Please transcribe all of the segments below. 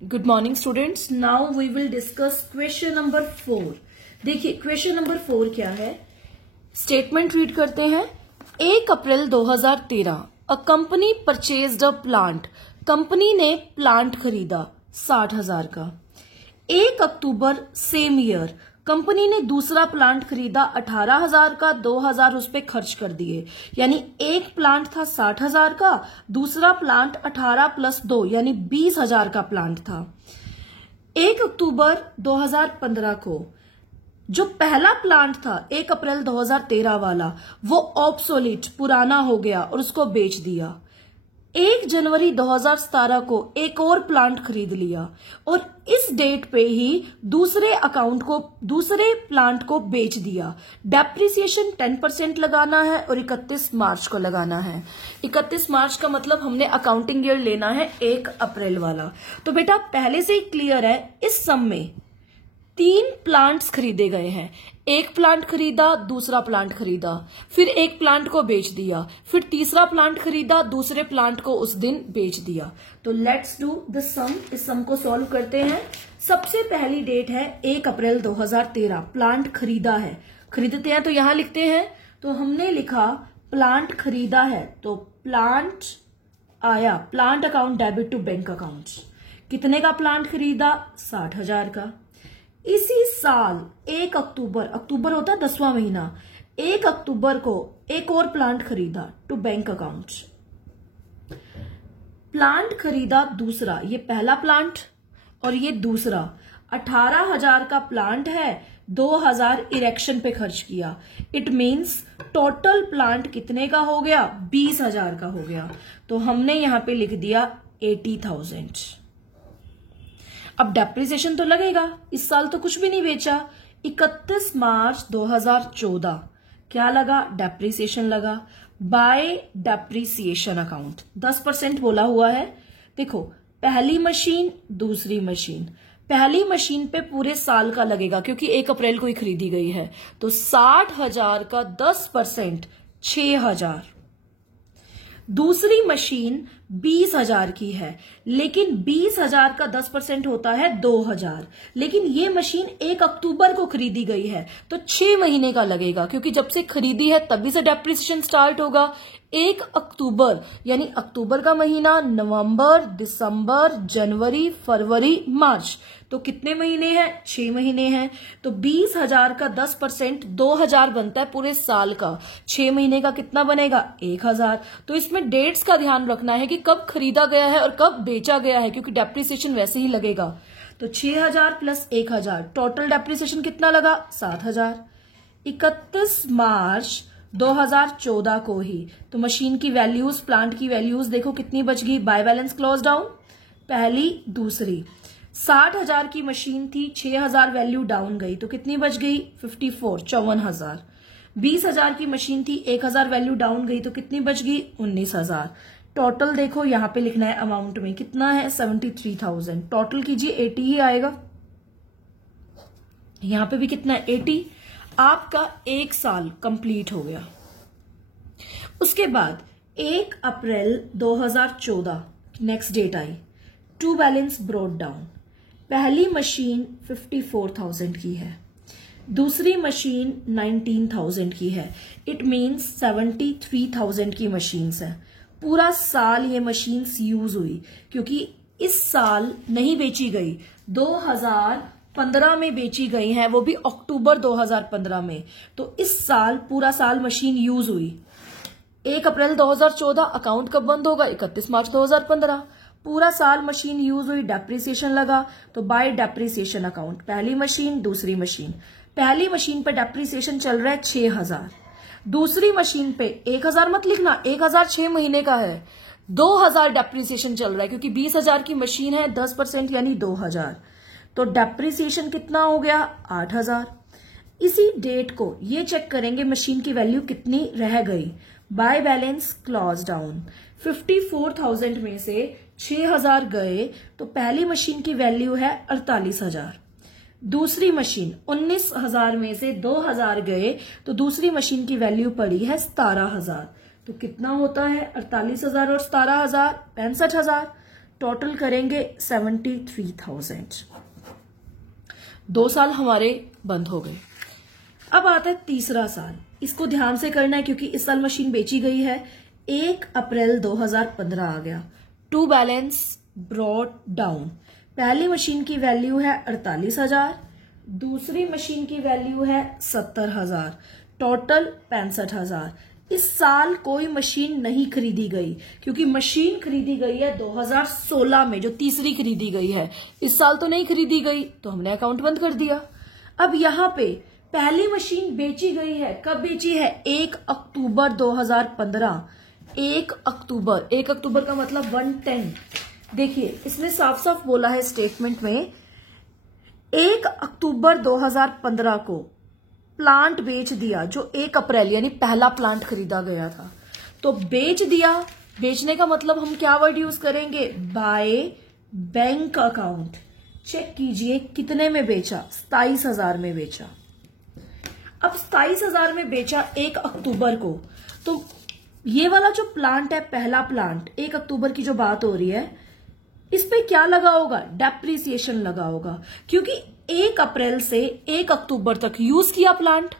Good morning students. Now we will discuss question number 4। देखिए question number 4 क्या है, statement read करते हैं। 1 अप्रैल 2013 a company purchased a plant. Company ने plant खरीदा 60,000 का। 1 अक्टूबर सेम ईयर कंपनी ने दूसरा प्लांट खरीदा 18,000 का, 2,000 उस पर खर्च कर दिए। यानी एक प्लांट था 60,000 का, दूसरा प्लांट 18 प्लस 2 यानी 20,000 का प्लांट था। 1 अक्टूबर 2015 को जो पहला प्लांट था 1 अप्रैल 2013 वाला, वो ऑब्सोलीट पुराना हो गया और उसको बेच दिया। 1 जनवरी 2017 को एक और प्लांट खरीद लिया और इस डेट पे ही दूसरे प्लांट को बेच दिया। डेप्रिसिएशन 10% लगाना है और 31 मार्च को लगाना है। 31 मार्च का मतलब हमने अकाउंटिंग ईयर लेना है 1 अप्रैल वाला। तो बेटा पहले से ही क्लियर है, इस सम में 3 प्लांट्स खरीदे गए हैं। एक प्लांट खरीदा, दूसरा प्लांट खरीदा, फिर एक प्लांट को बेच दिया, फिर तीसरा प्लांट खरीदा, दूसरे प्लांट को उस दिन बेच दिया। तो लेट्स डू द सम। इस सम को सॉल्व करते हैं। सबसे पहली डेट है 1 अप्रैल 2013, प्लांट खरीदा है। खरीदते हैं तो यहां लिखते हैं, तो हमने लिखा प्लांट खरीदा है, तो प्लांट आया, plant account debit to bank account. कितने का प्लांट खरीदा? 60,000 का। इसी साल 1 अक्टूबर, अक्टूबर होता है 10वां महीना, 1 अक्टूबर को एक और प्लांट खरीदा टू बैंक अकाउंट। प्लांट खरीदा दूसरा, ये पहला प्लांट और ये दूसरा। 18,000 का प्लांट है, 2,000 इरेक्शन पे खर्च किया। इट मीन्स टोटल प्लांट कितने का हो गया? 20,000 का हो गया। तो हमने यहां पे लिख दिया 80,000। अब डेप्रिसिएशन तो लगेगा, इस साल तो कुछ भी नहीं बेचा। 31 मार्च 2014 क्या लगा? डेप्रिसिएशन लगा बाय डेप्रिसिएशन अकाउंट। 10% बोला हुआ है। देखो पहली मशीन दूसरी मशीन, पहली मशीन पे पूरे साल का लगेगा क्योंकि 1 अप्रैल को ही खरीदी गई है। तो 60,000 का 10% 6,000। दूसरी मशीन 20,000 की है, लेकिन 20,000 का 10% होता है 2,000। लेकिन ये मशीन 1 अक्टूबर को खरीदी गई है तो 6 महीने का लगेगा, क्योंकि जब से खरीदी है तभी से डेप्रिसिएशन स्टार्ट होगा। 1 अक्टूबर यानी अक्टूबर का महीना, नवंबर, दिसंबर, जनवरी, फरवरी, मार्च, तो कितने महीने हैं? 6 महीने हैं। तो 20,000 का 10% 2,000 बनता है पूरे साल का। 6 महीने का कितना बनेगा? 1,000। तो इसमें डेट्स का ध्यान रखना है कि कब खरीदा गया है और कब बेचा गया है, क्योंकि डेप्रिसिएशन वैसे ही लगेगा। तो 6,000 प्लस 1,000, टोटल डेप्रिसिएशन कितना लगा? 7,000। 31 मार्च 2014 को ही तो मशीन की वैल्यूज, प्लांट की वैल्यूज देखो कितनी बच गई बाय बैलेंस क्लोज डाउन, पहली दूसरी। 60,000 की मशीन थी, 6,000 वैल्यू डाउन गई तो कितनी बच गई? 54, 54,000। 20,000 की मशीन थी, 1,000 वैल्यू डाउन गई तो कितनी बच गई? 19,000। टोटल देखो यहां पे लिखना है अमाउंट में कितना है? 73,000। टोटल कीजिए 80 ही आएगा। यहां पे भी कितना है? 80। आपका 1 साल कंप्लीट हो गया। उसके बाद 1 अप्रैल 2014 नेक्स्ट डेट आई, टू बैलेंस ब्रॉट डाउन। पहली मशीन 54,000 की है, दूसरी मशीन 19,000 की है। इट मीन्स 73,000 की मशीन्स है। पूरा साल ये मशीन्स यूज हुई, क्योंकि इस साल नहीं बेची गई, 2015 में बेची गई है, वो भी अक्टूबर 2015 में। तो इस साल पूरा साल मशीन यूज हुई। 1 अप्रैल 2014 अकाउंट कब बंद होगा? 31 मार्च 2015। पूरा साल मशीन यूज हुई, डेप्रिसिएशन लगा, तो बाय डेप्रिसिएशन अकाउंट पहली मशीन दूसरी मशीन। पहली मशीन पे डेप्रिसिएशन चल रहा है 6,000, दूसरी मशीन पे 1,000 मत लिखना, 1,000 6 महीने का है। 2,000 डेप्रिसिएशन चल रहा है क्योंकि 20,000 की मशीन है, 10% यानी 2,000। तो डेप्रिसिएशन कितना हो गया? 8,000। इसी डेट को ये चेक करेंगे मशीन की वैल्यू कितनी रह गई बाय बैलेंस क्लॉज डाउन। 54,000 में से 6,000 गए तो पहली मशीन की वैल्यू है 48,000। दूसरी मशीन 19,000 में से 2,000 गए तो दूसरी मशीन की वैल्यू पड़ी है 17,000। तो कितना होता है? 48,000 और 17,000 65,000। टोटल करेंगे 73,000। 2 साल हमारे बंद हो गए। अब आता है तीसरा साल, इसको ध्यान से करना है क्योंकि इस साल मशीन बेची गई है। 1 अप्रैल 2015 आ गया। To balance brought down. पहली मशीन की वैल्यू है 48,000, दूसरी मशीन की वैल्यू है 70,000, टोटल 65,000। इस साल कोई मशीन नहीं खरीदी गई क्योंकि मशीन खरीदी गई है 2016 में, जो तीसरी खरीदी गई है। इस साल तो नहीं खरीदी गई, तो हमने अकाउंट बंद कर दिया। अब यहां पे पहली मशीन बेची गई है, कब बेची है? 1 अक्टूबर 2015। 1 अक्टूबर का मतलब 110। देखिए इसने साफ साफ बोला है स्टेटमेंट में, 1 अक्टूबर 2015 को प्लांट बेच दिया, जो 1 अप्रैल यानी पहला प्लांट खरीदा गया था, तो बेच दिया। बेचने का मतलब हम क्या वर्ड यूज करेंगे? By bank account. चेक कीजिए कितने में बेचा? 27,000 में बेचा। अब 27,000 में बेचा 1 अक्टूबर को, तो ये वाला जो प्लांट है, पहला प्लांट 1 अक्टूबर की जो बात हो रही है, इस पे क्या लगा होगा? डेप्रिसिएशन लगा होगा, क्योंकि 1 अप्रैल से 1 अक्टूबर तक यूज किया प्लांट,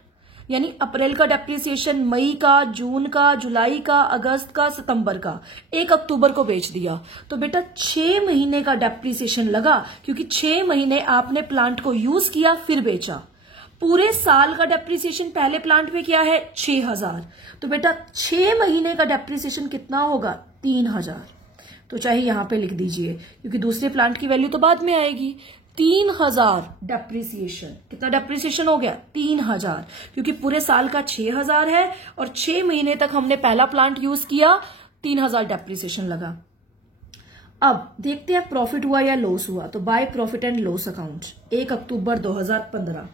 यानी अप्रैल का डेप्रिसिएशन, मई का, जून का, जुलाई का, अगस्त का, सितंबर का, 1 अक्टूबर को बेच दिया। तो बेटा 6 महीने का डेप्रिसिएशन लगा, क्योंकि 6 महीने आपने प्लांट को यूज किया फिर बेचा। पूरे साल का डेप्रिसिएशन पहले प्लांट में क्या है? 6,000। तो बेटा 6 महीने का डेप्रिसिएशन कितना होगा? 3,000। तो चाहे यहां पे लिख दीजिए, क्योंकि दूसरे प्लांट की वैल्यू तो बाद में आएगी। 3,000 डेप्रिसिएशन। कितना डेप्रिसिएशन हो गया? 3,000, क्योंकि पूरे साल का 6,000 है और 6 महीने तक हमने पहला प्लांट यूज किया, 3,000 डेप्रिसिएशन लगा। अब देखते हैं प्रॉफिट हुआ या लॉस हुआ। तो by profit and loss account 1 October 2015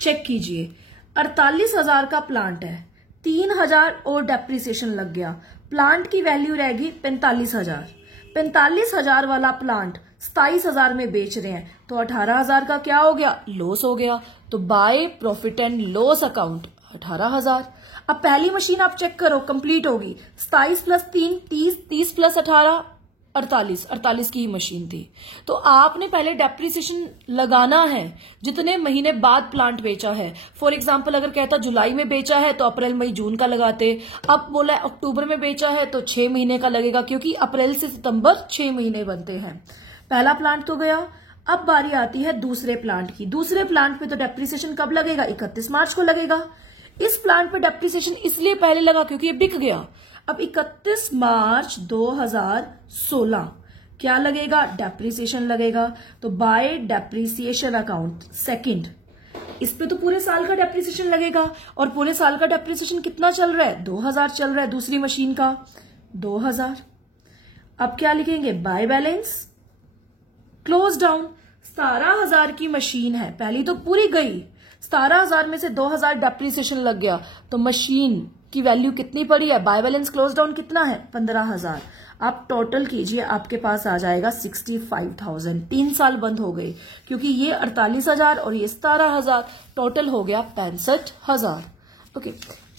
check कीजिए, 48,000 का प्लांट है, 3,000 और डेप्रिसिएशन लग गया, प्लांट की वैल्यू रहेगी 45,000। 45,000 वाला प्लांट 27,000 में बेच रहे हैं, तो 18,000 का क्या हो गया? लॉस हो गया। तो by profit and loss account 18,000। अब पहली मशीन आप चेक करो, कंप्लीट होगी। 27 प्लस 3 30, 30 प्लस 18 48 की ही मशीन थी। तो आपने पहले डेप्रिसिएशन लगाना है जितने महीने बाद प्लांट बेचा है। फॉर एग्जांपल अगर कहता जुलाई में बेचा है तो अप्रैल मई जून का लगाते। अब बोला अक्टूबर में बेचा है तो 6 महीने का लगेगा, क्योंकि अप्रैल से सितंबर 6 महीने बनते हैं। पहला प्लांट तो गया। अब बारी आती है दूसरे प्लांट की। दूसरे प्लांट पे तो डेप्रिसिएशन कब लगेगा? 31 मार्च को लगेगा। इस प्लांट पे डेप्रिसिएशन इसलिए पहले लगा क्योंकि ये बिक गया। अब 31 मार्च 2016 क्या लगेगा? डेप्रिसिएशन लगेगा। तो बाय डेप्रिसिएशन अकाउंट सेकंड, इस पे तो पूरे साल का डेप्रिसिएशन लगेगा, और पूरे साल का डेप्रिसिएशन कितना चल रहा है? 2,000 चल रहा है दूसरी मशीन का, 2,000। अब क्या लिखेंगे? By balance close down. 17,000 की मशीन है, पहली तो पूरी गई, 17,000 में से 2,000 डेप्रिसिएशन लग गया, तो मशीन की वैल्यू कितनी पड़ी है? बाय बैलेंस क्लोज डाउन कितना है? 15,000। आप टोटल कीजिए, आपके पास आ जाएगा 65,000। 3 साल बंद हो गए, क्योंकि ये 48,000 और ये 17,000, टोटल हो गया 65,000। ओके,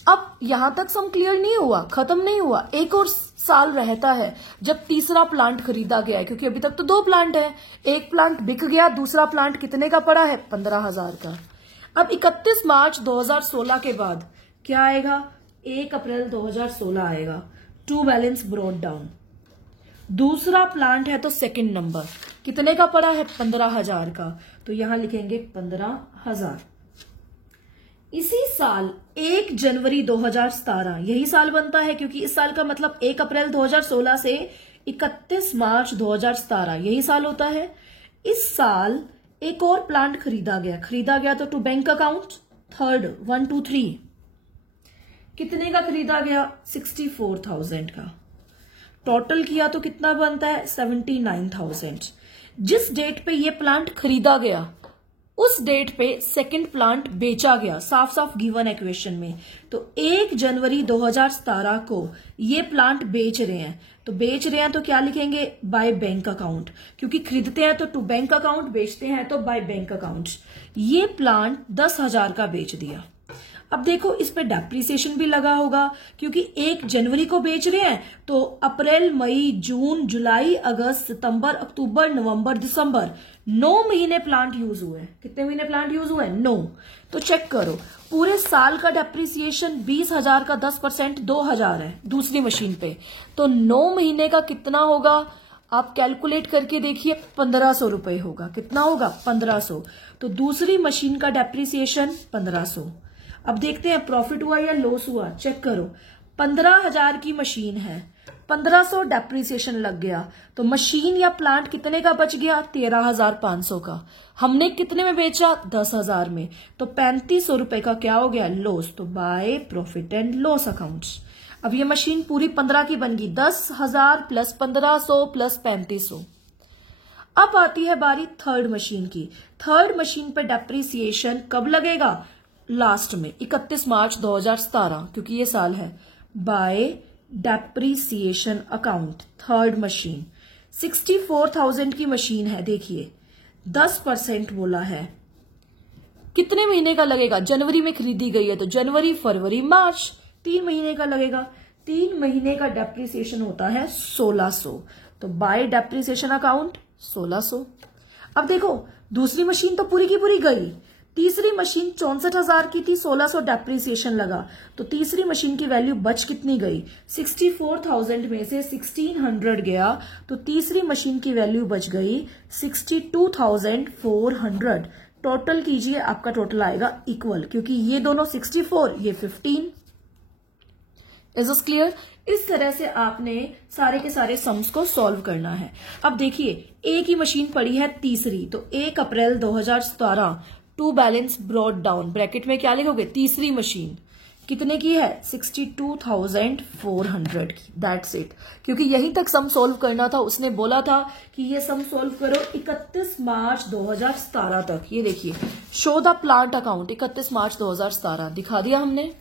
अब यहां तक सम क्लियर नहीं हुआ, खत्म नहीं हुआ। एक और साल रहता है जब तीसरा प्लांट खरीदा गया है, क्योंकि अभी तक तो 2 प्लांट है। एक प्लांट बिक गया, दूसरा प्लांट कितने का पड़ा है? 15,000 का। अब 31 मार्च 2016 के बाद क्या आएगा? 1 अप्रैल 2016 आएगा। To balance brought down. दूसरा प्लांट है तो सेकंड नंबर, कितने का पड़ा है? 15,000 का, तो यहां लिखेंगे 15,000। इसी साल 1 जनवरी 2017, यही साल बनता है क्योंकि इस साल का मतलब 1 अप्रैल 2016 से 31 मार्च 2017 यही साल होता है। इस साल एक और प्लांट खरीदा गया तो टू बैंक अकाउंट थर्ड 1 2 3 कितने का खरीदा गया? 64,000 का। टोटल किया तो कितना बनता है? 79,000। जिस डेट पे ये प्लांट खरीदा गया उस डेट पे सेकंड प्लांट बेचा गया, साफ साफ गिवन इक्वेशन में। तो 1 जनवरी 2017 को ये प्लांट बेच रहे हैं, तो क्या लिखेंगे? बाय बैंक अकाउंट, क्योंकि खरीदते हैं तो टू बैंक अकाउंट, बेचते हैं तो बाय बैंक अकाउंट। ये प्लांट 10,000 का बेच दिया। अब देखो इस पे डेप्रिसिएशन भी लगा होगा क्योंकि 1 जनवरी को बेच रहे हैं, तो अप्रैल, मई, जून, जुलाई, अगस्त, सितंबर, अक्टूबर, नवंबर, दिसंबर 9 महीने प्लांट यूज हुए। कितने महीने प्लांट यूज हुए? 9। तो चेक करो पूरे साल का डेप्रिसिएशन 20,000 का 10% 2,000 है दूसरी मशीन पे, तो 9 महीने का कितना होगा आप कैलकुलेट करके देखिए, 1,500 रुपए होगा। कितना होगा? 1,500। तो दूसरी मशीन का डेप्रिसिएशन 1,500। अब देखते हैं प्रॉफिट हुआ या लॉस हुआ। चेक करो 15,000 की मशीन है, 1,500 डेप्रिसिएशन लग गया, तो मशीन या प्लांट कितने का बच गया? 13,500 का। हमने कितने में बेचा? 10,000 में, तो 3,500 रुपए का क्या हो गया? लॉस। तो by profit and loss accounts. अब ये मशीन पूरी 15 की बन गई, 10,000 प्लस 1,500 प्लस 3,500। अब आती है बारी थर्ड मशीन की। थर्ड मशीन पे डेप्रिसिएशन कब लगेगा? लास्ट में 31 मार्च 2017, क्योंकि ये साल है। Bye depreciation account third machine 64,000 की मशीन है। देखिए 10% बोला है, कितने महीने का लगेगा? जनवरी में खरीदी गई है तो जनवरी, फरवरी, मार्च, 3 महीने का लगेगा। 3 महीने का डेप्रिसिएशन होता है 1,600, तो बाय डेप्रिसिएशन अकाउंट 1,600। अब देखो दूसरी मशीन तो पूरी की पूरी गई, तीसरी मशीन 64,000 की थी, 1,600 डेप्रिसिएशन लगा, तो तीसरी मशीन की वैल्यू बच कितनी गई? 64,000 में से 1,600 गया, तो तीसरी मशीन की वैल्यू बच गई 62,400। टोटल कीजिए, आपका टोटल आएगा इक्वल, क्योंकि ये दोनों 64, ये 15। Is this clear? इस तरह से आपने सारे के सारे सम्स को सॉल्व करना है। अब देखिए एक ही मशीन पड़ी है तीसरी, तो 1 April 2017 to balance brought down, bracket में क्या लिखोगे? तीसरी मशीन कितने की है? 62,400 की। That's it. क्योंकि यहीं तक सम सॉल्व करना था, उसने बोला था कि ये सम सॉल्व करो 31 मार्च 2017 तक। ये देखिए शो द प्लांट अकाउंट 31 मार्च 2017 दिखा दिया हमने।